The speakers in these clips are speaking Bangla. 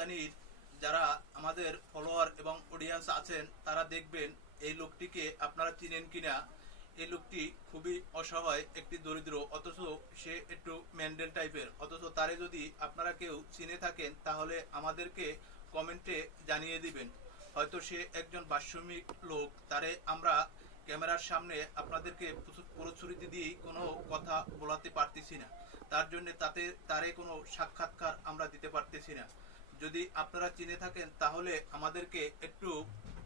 চরদানির যারা আমাদের ফলোয়ার এবং অডিয়েন্স আছেন তারা দেখবেন এই লোকটিকে আপনারা চিনেন কিনা। এই লোকটি খুবই অসহায়, একটি দরিদ্র, অথচ সে একটু মেন্ডেল টাইপের। অথচ তারে যদি আপনারা কেউ চিনে থাকেন তাহলে আমাদেরকে কমেন্টে জানিয়ে দিবেন। হয়তো সে একজন বাৎসমিক লোক, তারে আমরা ক্যামেরার সামনে আপনাদেরকে প্রতিশ্রুতি দিয়ে কোনো কথা বলাতে পারতেছি না, তার জন্য তারে কোনো সাক্ষাৎকার আমরা দিতে পারতেছি না। যদি আপনারা চিনে থাকেন তাহলে আমাদেরকে একটু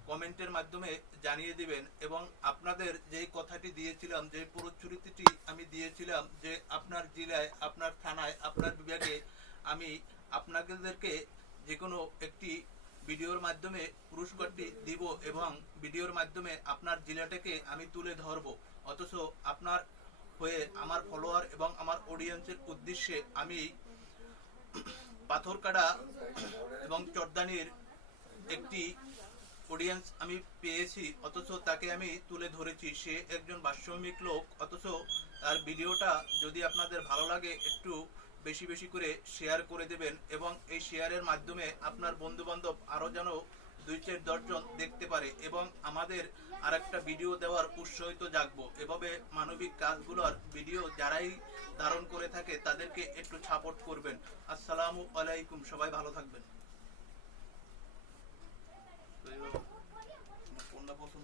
কমেন্টের মাধ্যমে জানিয়ে দিবেন। এবং আপনাদের যেই কথাটি দিয়েছিলাম, যে প্রতিশ্রুতিটি আমি দিয়েছিলাম যে আপনার জেলায়, আপনার থানায়, আপনার বিভাগে আমি আপনাদেরকে যে কোনো একটি ভিডিওর মাধ্যমে পুরস্কারটি দিব এবং ভিডিওর মাধ্যমে আপনার জেলাটাকে আমি তুলে ধরব। অথচ আপনার হয়ে আমার ফলোয়ার এবং আমার অডিয়েন্সের উদ্দেশ্যে আমি পাথরকাটা এবং চরদানির একটি অডিয়েন্স আমি পেয়েছি, অথচ তাকে আমি তুলে ধরেছি। সে একজন বাৎসমিক লোক, অথচ তার ভিডিওটা যদি আপনাদের ভালো লাগে একটু বেশি বেশি করে শেয়ার করে দেবেন এবং এই শেয়ারের মাধ্যমে আপনার বন্ধু বান্ধব আরও যেন 2-4-10 জন দেখতে পারে এবং আমাদের আরেকটা ভিডিও দেওয়ার উৎসাহিত জাগবো। এভাবে মানবিক কাজগুলোর ভিডিও যারাই ধারণ করে থাকে তাদেরকে একটু সাপোর্ট করবেন। আসসালামু আলাইকুম, সবাই ভালো থাকবেন।